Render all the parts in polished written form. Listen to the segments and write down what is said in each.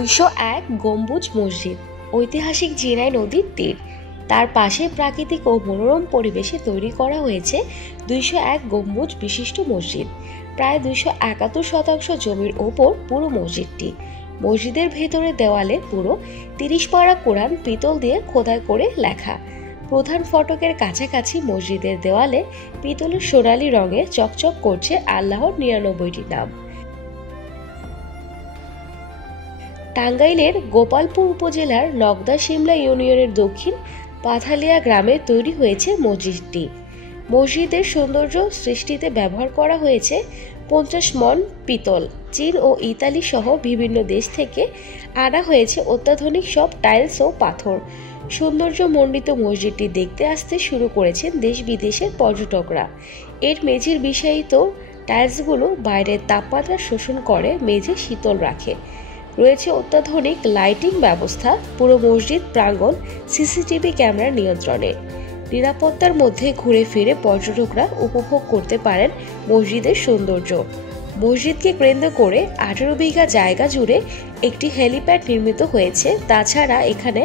201 গম্বুজ মসজিদ ঐতিহাসিক জিনাই নদীর তীর। তার পাশে প্রাকৃতিক ও মনোরম পরিবেশে তৈরি করা হয়েছে 201 গম্বুজ বিশিষ্ট মসজিদ। প্রায় 271% জমির ওপর পুরো মসজিদটি। মসজিদের ভেতরে দেওয়ালে পুরো 30 পারা কোরআন পিতল দিয়ে খোদাই করে লেখা। প্রধান ফটকের কাছাকাছি মসজিদের দেওয়ালে পিতলের সোনালী রঙে চকচক করছে আল্লাহর 99টি নাম। টাঙ্গাইলের গোপালপুর উপজেলার নগদা শিমলা ইউনিয়নের দক্ষিণ পাথালিয়া গ্রামে তৈরি হয়েছে মসজিদটি। মসজিদের সৌন্দর্য সৃষ্টিতে ব্যবহার করা হয়েছে 50 মণ পিতল। চীন ও ইতালি সহ বিভিন্ন দেশ থেকে আনা হয়েছে অত্যাধুনিক সব টাইলস ও পাথর। সৌন্দর্যমণ্ডিত মসজিদটি দেখতে আসতে শুরু করেছেন দেশ বিদেশের পর্যটকরা। এর মেঝের বিষায়িত টাইলসগুলো বাইরের তাপমাত্রা শোষণ করে মেঝে শীতল রাখে। রয়েছে অত্যাধুনিক লাইটিং ব্যবস্থা। পুরো মসজিদ প্রাঙ্গণ সিসিটিভি ক্যামেরার নিয়ন্ত্রণে। নিরাপত্তার মধ্যে ঘুরে ফিরে পর্যটকরা উপভোগ করতে পারেন মসজিদের সৌন্দর্য। মসজিদকে কেন্দ্র করে 18 বিঘা জায়গা জুড়ে একটি হেলিপ্যাড নির্মিত হয়েছে। তাছাড়া এখানে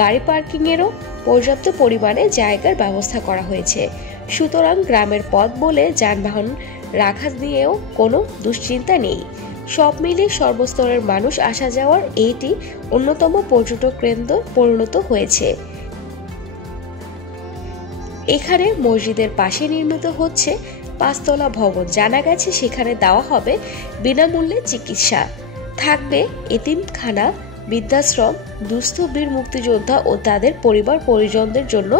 গাড়ি পার্কিংয়েরও পর্যাপ্ত পরিমাণে জায়গার ব্যবস্থা করা হয়েছে। সুতরাং গ্রামের পথ বলে যানবাহন রাখা নিয়েও কোনো দুশ্চিন্তা নেই। সব মিলিয়ে সর্বস্তরের মানুষ আসা যাওয়ার এইটি অন্যতম পর্যটক কেন্দ্র পরিণত হয়েছে। এখানে মসজিদের পাশে নির্মিত হচ্ছে 5 তলা ভবন। জানা গেছে সেখানে দেওয়া হবে বিনামূল্যে চিকিৎসা, থাকবে এতিমখানা, বৃদ্ধাশ্রম, দুস্থ বীর মুক্তিযোদ্ধা ও তাদের পরিবার পরিজনদের জন্য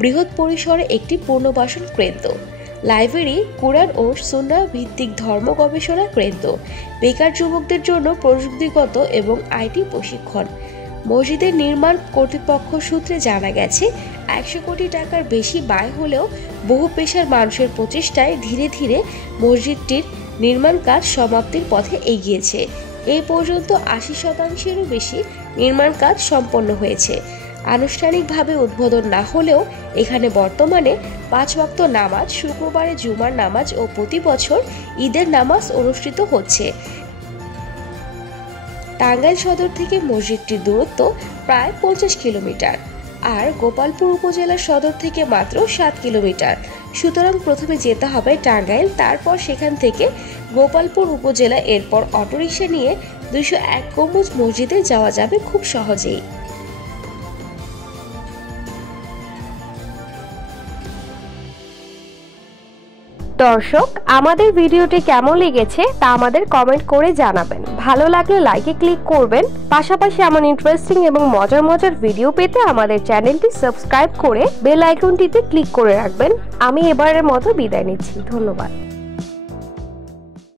বৃহৎ পরিসরে একটি পুনর্বাসন কেন্দ্র, লাইব্রেরি, কুরআন ও সুন্নাহ ভিত্তিক ধর্ম গবেষণা কেন্দ্র, বেকার যুবকদের জন্য প্রযুক্তিগত এবং আইটি প্রশিক্ষণ। মসজিদের নির্মাণ কর্তৃপক্ষ সূত্রে জানা গেছে 100 কোটি টাকার বেশি ব্যয় হলেও বহু পেশার মানুষের প্রচেষ্টায় ধীরে ধীরে মসজিদটির নির্মাণ কাজ সমাপ্তির পথে এগিয়েছে। এই পর্যন্ত 80%-এরও বেশি নির্মাণ কাজ সম্পন্ন হয়েছে। আনুষ্ঠানিকভাবে উদ্বোধন না হলেও এখানে বর্তমানে 5 ওয়াক্ত নামাজ, শুক্রবারে জুমার নামাজ ও প্রতি বছর ঈদের নামাজ অনুষ্ঠিত হচ্ছে। টাঙ্গাইল সদর থেকে মসজিদটির দূরত্ব প্রায় 50 কিলোমিটার, আর গোপালপুর উপজেলা সদর থেকে মাত্র 7 কিলোমিটার। সুতরাং প্রথমে যেতে হবে টাঙ্গাইল, তারপর সেখান থেকে গোপালপুর উপজেলা, এরপর অটোরিকশা নিয়ে 201 গম্বুজ মসজিদে যাওয়া যাবে খুব সহজেই। দর্শক, আমাদের ভিডিওটি কেমন লেগেছে তা আমাদের কমেন্ট করে জানাবেন। ভালো লাগলে লাইকে ক্লিক করবেন। পাশাপাশি এমন ইন্টারেস্টিং এবং মজার মজার ভিডিও পেতে আমাদের চ্যানেলটি সাবস্ক্রাইব করে বেল আইকনটিতে ক্লিক করে রাখবেন। আমি এবারের মতো বিদায় নিচ্ছি। ধন্যবাদ।